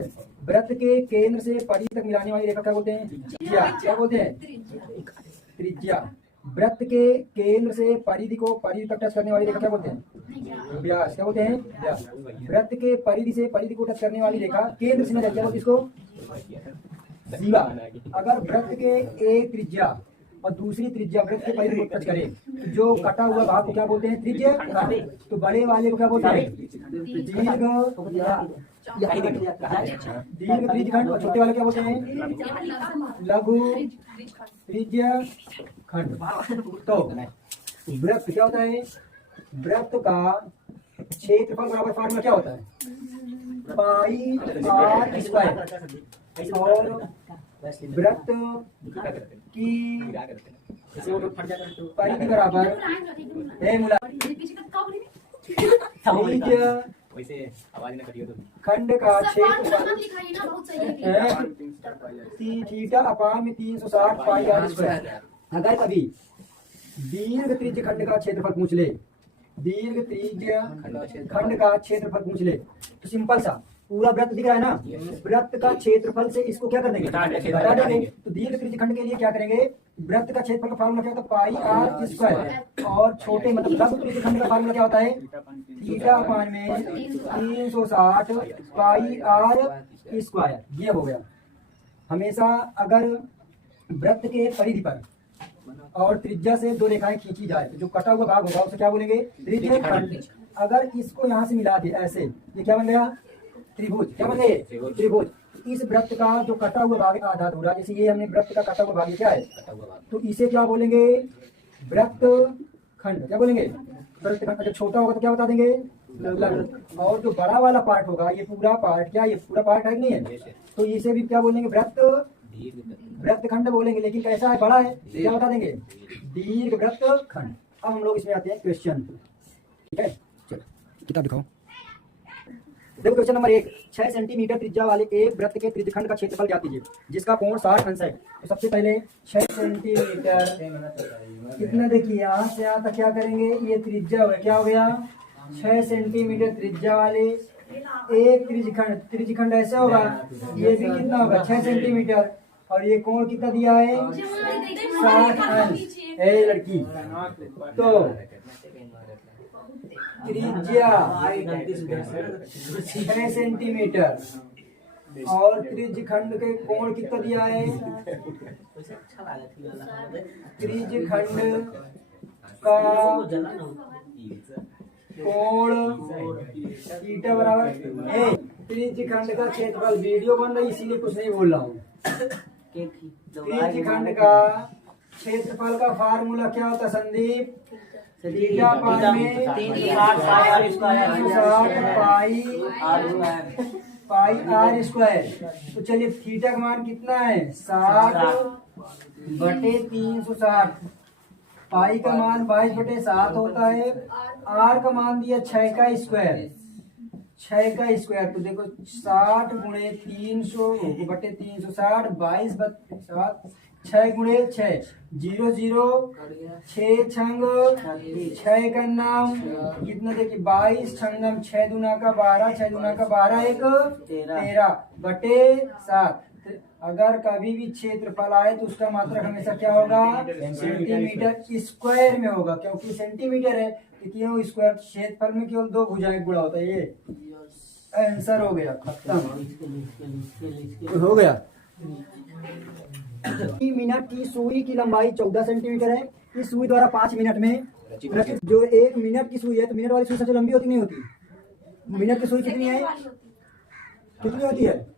वृत्त के केंद्र से परिधि तक मिलाने वाली रेखा क्या बोलते हैं? त्रिज्या। क्या बोलते हैं? त्रिज्या। वृत्त के केंद्र से परिधि को परिधि तक टच करने वाली रेखा क्या बोलते हैं? व्यास। क्या बोलते हैं? व्यास। वृत्त के परिधि से परिधि को टच करने वाली रेखा केंद्र से क्या बोलते इसको? जीवा। अगर वृत्त के एक त्रिज्या और दूसरी त्रिज्या वृत्त के परिधि को टच करे तो जो कटा हुआ भाग को क्या बोलते हैं? त्रिज्या। तो बड़े वाले को क्या बोलते हैं? दीर्घ त्रिज्यखंड। और छोटे वाले क्या बोलते हैं? लघु त्रिज्यखंड। तो वृत्त क्या होता है? वृत्त का क्षेत्रफल बराबर फार्मूला क्या होता है? पाई आर स्क्वायर। और वृत्त की परिधि बराबर है मूला खंड का क्षेत्रफल थीटा अपान में 360 पाई आर स्क्वायर। अगर कभी दीर्घ त्रिज्य खंड का क्षेत्रफल पूछ ले, दीर्घ त्रिज्य खंड का क्षेत्रफल पूछ ले तो सिंपल सा पूरा वृत्त दिख रहा है ना, वृत्त का क्षेत्रफल से इसको क्या कर देंगे? घटा देंगे। तो दीर्घ त्रिज्य खंड के लिए क्या करेंगे? वृत्त का क्षेत्रफल का फार्मूला क्या होता है? पाई आर स्क्वायर। और छोटे मतलब लघु त्रिज्य खंड का फार्मूला क्या होता है? थीटा अपान में 360 पाई आर स्क्वायर। ये हो गया। हमेशा अगर वृत्त के परिधि पर और त्रिज्या से दो रेखाएं खींची जाए तो जो कटा हुआ भाग होगा उसे क्या बोलेंगे? त्रिज्य खंड। अगर इसको यहाँ से मिला दे ऐसे, ये क्या बन गया? त्रिभुज। क्या बन गए? त्रिभुज। इस वृत्त का जो कटा हुआ भाग आधा अधूरा, जैसे ये हमने वृत्त का कटा हुआ भाग क्या है? तो इसे क्या बोलेंगे? वृत्त खंड। क्या बोलेंगे? वृत्त खंड। जब छोटा होगा तो क्या बता देंगे? लघु। और जो बड़ा वाला पार्ट होगा, ये पूरा पार्ट क्या, ये पूरा पार्ट है नहीं है, तो इसे भी क्या बोलेंगे? वृत्त खंड बोलेंगे। लेकिन कैसा है? बड़ा है, क्या बता देंगे? दीर्घ वृत्त खंड। अब हम लोग इसमें आते हैं क्वेश्चन। ठीक है, चलो किताब दिखाओ। देखो क्वेश्चन नंबर 1, 6 सेंटीमीटर त्रिज्या वाले एक वृत्त के त्रिज्यखंड का क्षेत्रफल ज्ञात कीजिए जिसका कोण 60 अंश है। तो सबसे पहले 6 सेंटीमीटर कितना, देखिए यहाँ से यहाँ तक क्या करेंगे? ये त्रिज्या हो गया। क्या हो गया? 6 सेंटीमीटर त्रिज्या वाले एक त्रिज्यखंड। त्रिज्यखंड ऐसे होगा, ये भी कितना होगा? 6 सेंटीमीटर। और ये कोण कितना दिया है? 60 अंश। ए लड़की, तो त्रिज्या 6 सेंटीमीटर और त्रिज्यखंड के कोण कितना दिया है? त्रिज्यखंड का कोण थीटा बराबर त्रिज्यखंड का क्षेत्रफल। वीडियो बन रही इसीलिए कुछ नहीं बोल रहा हूँ। त्रिज्यखंड का क्षेत्रफल का फार्मूला क्या होता है संदीप? थीटा पाई में 360 पाई आर स्क्वायर। तो चलिए थीटा का मान कितना है? 60/360। पाई का मान 22/7 होता है। आर का मान दिया 6 का स्क्वायर। 6 का स्क्वायर तो देखो 60 गुणे 300/360 22/7 6 गुणे 6 0 0 6 छंग 6 का नाम कितना? देखिए 22 छंगम 6 दूना का 12 6 दूना का 12 1 13/7। अगर कभी भी क्षेत्रफल आए तो उसका मात्रक हमेशा क्या होगा? सेंटीमीटर स्क्वायर में होगा, क्योंकि सेंटीमीटर है क्यों स्क्वायर। क्षेत्रफल में केवल दो भुजाएं गुणा होता है। ये आंसर हो गया, खत्म हो गया। मिनट की सुई की लंबाई 14 सेंटीमीटर है। इस सुई द्वारा 5 मिनट में जो 1 मिनट की सुई है, तो मिनट वाली सुई सबसे लंबी होती नहीं होती? मिनट की सुई कितनी है? कितनी होती है?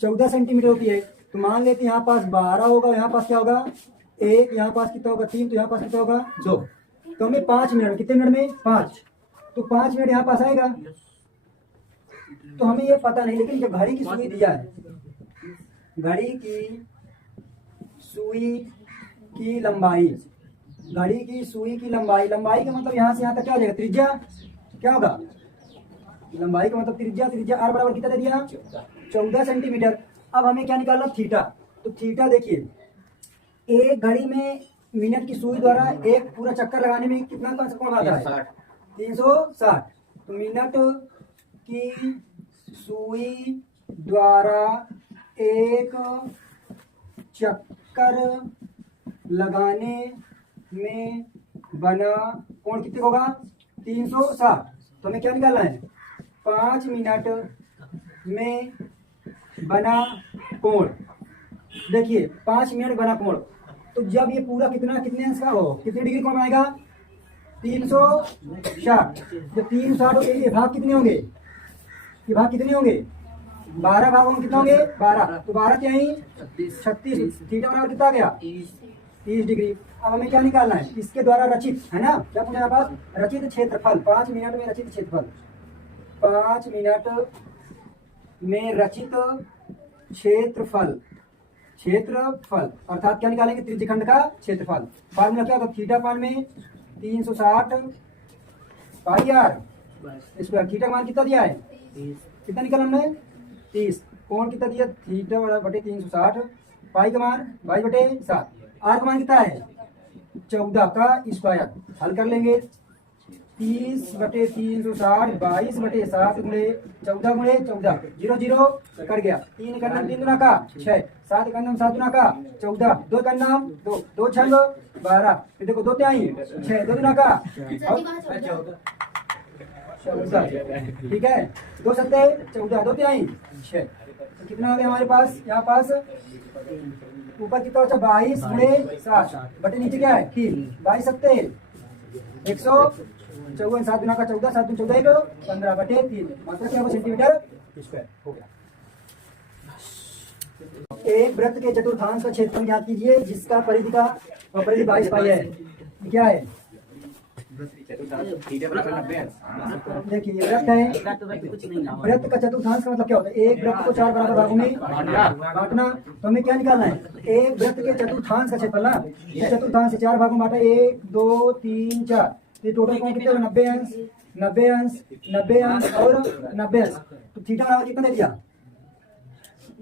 14 सेंटीमीटर होती है। तो मान लेते हैं यहाँ पास 12 होगा, यहाँ पास क्या होगा? 1, यहाँ पास कितना होगा? 3, तो यहाँ पास कितना होगा? 2। तो हमें 5 मिनट, कितने मिनट में? 5। तो 5 मिनट यहाँ पास आएगा। तो हमें ये पता नहीं, लेकिन जो घड़ी की सुई दिया है, घड़ी की सुई की लंबाई, घड़ी की सुई की लंबाई, लंबाई का मतलब यहाँ से यहाँ तक क्या हो जाएगा? त्रिज्या क्या होगा? लंबाई का मतलब त्रिज्या। त्रिज्या आर बराबर कितना दे दिया? 14 सेंटीमीटर। अब हमें क्या निकालना? थीटा। तो थीटा देखिए, एक घड़ी में मिनट की सुई द्वारा एक पूरा चक्कर लगाने में कितना कोण आता है? 360। तो मिनट की सुई द्वारा एक चक्कर लगाने में बना कोण कितने होगा 360। तो हमें क्या निकालना है 5 मिनट में बना कोण। देखिए 5 मिनट बना कोण, तो जब ये पूरा कितने अंश का हो कितने डिग्री कोण बनाएगा 360। जब 360 हो ये भाग कितने होंगे, ये भाग कितने होंगे 12 भागों में कितने होंगे 12, तो 12 क्या ही 36। थीटा बराबर कितना आ गया 30 डिग्री। अब हमें क्या निकालना है इसके द्वारा रचित, है ना, क्या पूछा हमारे पास रचित क्षेत्रफल। 5 मिनट में रचित क्षेत्रफल, 5 मिनट में रचित क्षेत्रफल, क्षेत्रफल अर्थात क्या निकालेंगे त्रिज्यखंड का क्षेत्रफल। फार्मूला क्या होगा थीटा पान में 360 पाई आर स्क्वायर। थीटा मान कितना दिया है कितना निकाला हमने 30। कोण कितना दिया थीटा बटे 360, पाई का मान 22/7, आर का मान कितना है 14 का स्क्वायर। हल कर लेंगे 30/360 22/7 गुणे 14 गुणे 14 0 0 कट गया। 3 का नाम 3 गुना का 6, 7 का नाम 7 गुना का 14, 2 का नाम 2, 2 6 12, फिर देखो 2 त्याई 6, 2 गुना का 14, ठीक है 2 सत्ते 14, 2 त्याई 6। तो कितना हो गया हमारे पास यहाँ पास ऊपर कितना बचा 22 गुणे 7 बटे नीचे क्या है 3, 22 सत्ते 154, 7 गुना का 14, 7 14 15/3, मतलब क्या सेंटीमीटर स्क्वायर हो गया। एक वृत्त के चतुर्थांश का क्षेत्रफल ज्ञात कीजिए जिसका परिधि का परिधि 22 पाई है। क्या है देखिए वृत्त है, वृत्त का चतुर्थांश का मतलब क्या होता है एक वृत्त को 4 बराबर भागों में बांटना। तो हमें क्या निकालना है एक वृत्त के चतुर्थांश का क्षेत्रफल ना, ये चतुर्थांश 4 भागों में बांटा 1 2 3 4, ये टोटल कोण कितने 90 अंश 90 अंश 90 अंश और 90 अंश। तो थीटा बराबर कितना दे दिया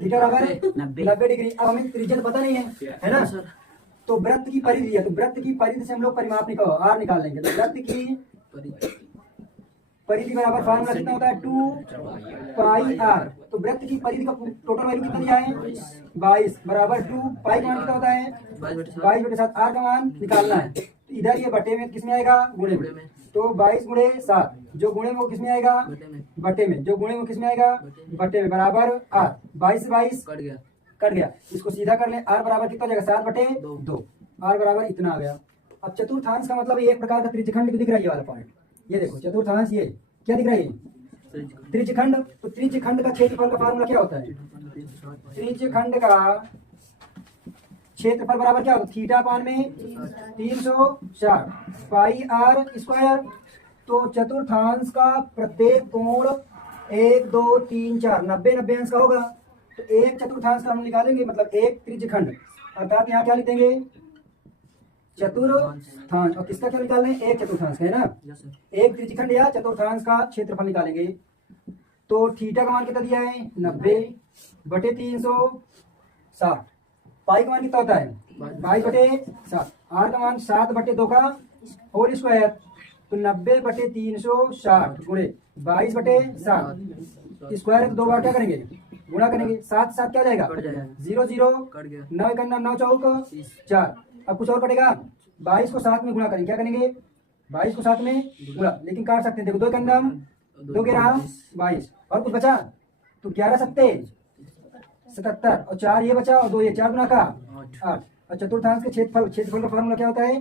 थीटा बराबर 90 डिग्री। अब हमें त्रिज्या पता नहीं है ना, तो वृत्त की परिधि है, तो वृत्त की परिधि से हम लोग परिमाप आर निकाल लेंगे। तो वृत्त की परिधि बराबर फार्मूला कितना होता है 2 पाई आर। तो वृत्त की परिधि का टोटल वैल्यू कितना दिया है 22 बराबर 2 पाई का मान कितना होता है 22/7, आर का मान निकालना है। तो इधर ये बटे में किसमें आएगा गुणे में, तो 22 गुणे 7 जो गुणे में वो किसमें आएगा बटे में, जो गुणे में किसमें आएगा बटे में बराबर आर। 22 से 22 कट गया, इसको सीधा कर ले आर बराबर कितना हो जाएगा 7/2, आर बराबर इतना आ गया। अब चतुर्थांश का मतलब एक प्रकार का त्रिज्यखंड दिख रहा है ये वाला पॉइंट, ये देखो चतुर्थांश ये क्या दिख रहा है त्रिज्यखंड। तो त्रिज्यखंड का क्षेत्रफल का फार्मूला क्या होता है त्रिज्यखंड का क्षेत्रफल बराबर क्या होता है थीटा पान में 360 पाई आर स्क्वायर। तो चतुर्थांश का प्रत्येक कोण 1 2 3 4 90 90 अंश का होगा। तो एक चतुर्थांश का हम निकालेंगे मतलब एक त्रिज्यखंड, अर्थात यहाँ क्या लिख देंगे चतुर्थांश। और किसका क्या निकाल रहे हैं एक चतुर्थांश का, है ना। एक त्रिज्यखंड या चतुर्थांश का क्षेत्रफल निकालेंगे। तो थीटा का मान कितना दिया है 90/360, पाई का मान कितना होता है 22/7, आर का मान 7/2 का होल स्क्वायर। तो 90/360 गुणे 22/7 स्क्वायर है, तो 2 बार क्या करेंगे गुणा करेंगे, 7 7 क्या जाएगा 0 0 9 का 9 चौक 4। अब कुछ और कटेगा 22 को 7 में गुणा करेंगे, क्या करेंगे 22 को 7 में गुणा, लेकिन काट सकते हैं देखो 2 का 2 के रहा 22 और कुछ बचा तो 11 सत्ते 77 और 4 ये बचा और 2 ये 4 गुना का 8। और चतुर्थांश के क्षेत्रफल का फॉर्मूला क्या होता है